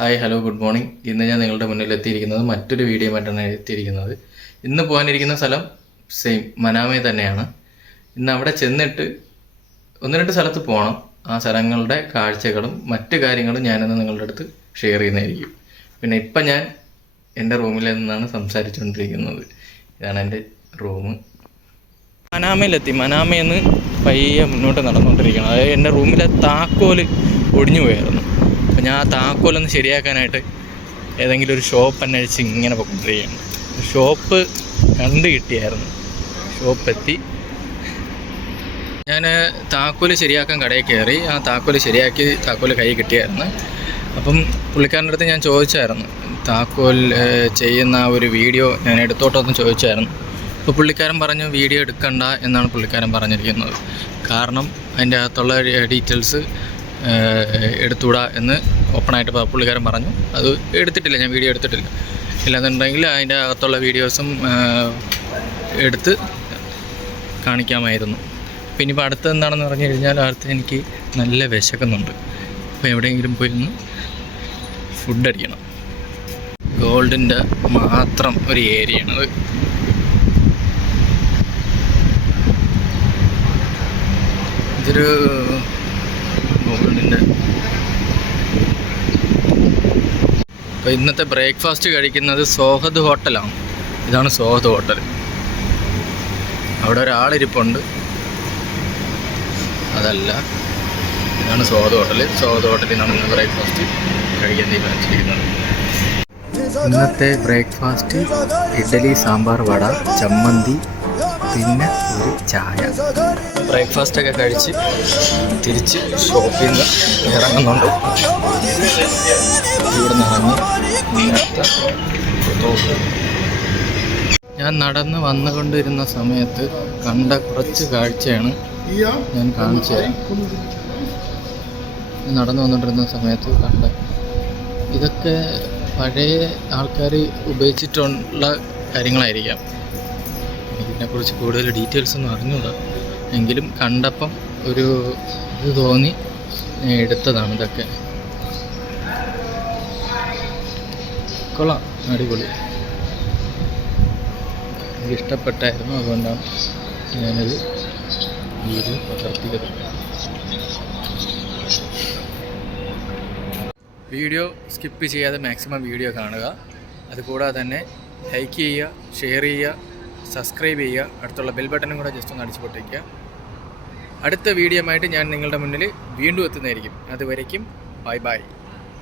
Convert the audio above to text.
Hi hello good morning. ഇന്ന് ഞാൻ നിങ്ങളുടെ മുന്നിൽ എത്തിയിരിക്കുന്നത് മറ്റൊരു വീഡിയോ ആയിട്ടാണ് എത്തിയിരിക്കുന്നത്. ഇന്ന് പോകാനിരിക്കുന്ന സ്ഥലം സെയിം മനാമേ തന്നെയാണ്. ഇന്ന് അവിടെ ചെന്നിട്ട് ഒന്ന് രണ്ട് സ്ഥലത്ത് പോകണം. ആ സ്ഥലങ്ങളുടെ കാഴ്ചകളും മറ്റു കാര്യങ്ങളും ഞാനിന്ന് നിങ്ങളുടെ അടുത്ത് ഷെയർ ചെയ്യുന്നതായിരിക്കും. പിന്നെ ഇപ്പം ഞാൻ എൻ്റെ റൂമിൽ നിന്നാണ് സംസാരിച്ചുകൊണ്ടിരിക്കുന്നത്. ഇതാണ് എൻ്റെ റൂം. മനാമയിലെത്തി. മനാമയിൽ നിന്ന് പയ്യെ മുന്നോട്ട് നടന്നുകൊണ്ടിരിക്കണം. അതായത് എൻ്റെ റൂമിലെ താക്കോൽ ഒടിഞ്ഞു പോയായിരുന്നു. അപ്പോൾ ഞാൻ ആ താക്കോലൊന്ന് ശരിയാക്കാനായിട്ട് ഏതെങ്കിലും ഒരു ഷോപ്പ് അന്വേഷിച്ച് ഇങ്ങനെ പോയിക്കൊണ്ടിരിക്കുകയാണ്. ഷോപ്പ് കണ്ട് കിട്ടിയായിരുന്നു. ഷോപ്പ് എത്തി. ഞാൻ താക്കോൽ ശരിയാക്കാൻ കടയിൽ കയറി. ആ താക്കോൽ ശരിയാക്കി താക്കോൽ കൈ കിട്ടിയായിരുന്നു. അപ്പം പുള്ളിക്കാരൻ്റെ അടുത്ത് ഞാൻ ചോദിച്ചായിരുന്നു, താക്കോൽ ചെയ്യുന്ന ഒരു വീഡിയോ ഞാൻ എടുത്തോട്ടൊന്ന് ചോദിച്ചായിരുന്നു. അപ്പോൾ പുള്ളിക്കാരൻ പറഞ്ഞു വീഡിയോ എടുക്കണ്ട എന്നാണ് പുള്ളിക്കാരൻ പറഞ്ഞിരിക്കുന്നത്. കാരണം അതിൻ്റെ അകത്തുള്ള ഡീറ്റെയിൽസ് എടുത്തുകൂടാ എന്ന് ഓപ്പണായിട്ട് പുള്ളിക്കാരൻ പറഞ്ഞു. അത് എടുത്തിട്ടില്ല, ഞാൻ വീഡിയോ എടുത്തിട്ടില്ല. ഇല്ലെന്നുണ്ടെങ്കിൽ അതിൻ്റെ അകത്തുള്ള വീഡിയോസും എടുത്ത് കാണിക്കാമായിരുന്നു. അപ്പോൾ ഇനിയിപ്പോൾ അടുത്ത് എന്താണെന്ന് പറഞ്ഞു കഴിഞ്ഞാൽ അടുത്ത് എനിക്ക് നല്ല വിശക്കുന്നുണ്ട്. അപ്പോൾ എവിടെയെങ്കിലും പോയി ഒന്ന് ഫുഡ് അടിക്കണം. ഗോൾഡിൻ്റെ മാത്രം ഒരു ഏരിയയാണത്. ഇതൊരു ഗോൾഡിൻ്റെ. അപ്പോൾ ഇന്നത്തെ ബ്രേക്ക്ഫാസ്റ്റ് കഴിക്കുന്നത് സോഹദ് ഹോട്ടലാണ്. ഇതാണ് സോഹദ് ഹോട്ടൽ. അവിടെ ഒരാളിരിപ്പുണ്ട്. അതല്ല, ഇതാണ് സോഹദ് ഹോട്ടൽ. സോഹദ് ഹോട്ടലിൽ നിന്നാണ് ഇന്ന് ബ്രേക്ക്ഫാസ്റ്റ് കഴിക്കാൻ തീരുമാനിച്ചിരിക്കുന്നത്. ഇന്നത്തെ ബ്രേക്ക്ഫാസ്റ്റ് ഇഡ്ഡലി, സാമ്പാർ, വട, ചമ്മന്തി, പിന്നെ ഒരു ചായ. ബ്രേക്ക്ഫാസ്റ്റൊക്കെ കഴിച്ച് തിരിച്ച് ഷോപ്പിൽ നിന്ന് ഇറങ്ങുന്നുണ്ട്. ഇവിടെ നിന്ന് ഇറങ്ങി ഞാൻ നടന്ന് വന്നുകൊണ്ടിരുന്ന സമയത്ത് കണ്ട കുറച്ച് കാഴ്ചയാണ് ഞാൻ കാണിച്ചു തരാം. നടന്നു വന്നുകൊണ്ടിരുന്ന സമയത്ത് കണ്ട ഇതൊക്കെ പഴയ ആൾക്കാർ ഉപയോഗിച്ചിട്ടുള്ള കാര്യങ്ങളായിരിക്കാം. ഇതിനെക്കുറിച്ച് കൂടുതൽ ഡീറ്റെയിൽസ് ഒന്നും അറിഞ്ഞൂടാ. എങ്കിലും കണ്ടപ്പം ഒരു ഇത് തോന്നി എടുത്തതാണ്. ഇതൊക്കെ കൊള്ളാം, അടിപൊളി. എനിക്ക് ഇഷ്ടപ്പെട്ടായിരുന്നു. അതുകൊണ്ടാണ് ഞാനത് വീഡിയോ പകർത്തിയത്. വീഡിയോ സ്കിപ്പ് ചെയ്യാതെ മാക്സിമം വീഡിയോ കാണുക. അതുകൂടാതെ തന്നെ ലൈക്ക് ചെയ്യുക, ഷെയർ ചെയ്യുക, സബ്സ്ക്രൈബ് ചെയ്യുക. അടുത്തുള്ള ബെൽ ബട്ടണും കൂടെ ജസ്റ്റ് ഒന്ന് അടിച്ചു പൊട്ടിക്കുക. അടുത്ത വീഡിയോ ആയിട്ട് ഞാൻ നിങ്ങളുടെ മുന്നിൽ വീണ്ടും എത്തുന്നതായിരിക്കും. അതുവരേക്കും ബൈ ബൈ.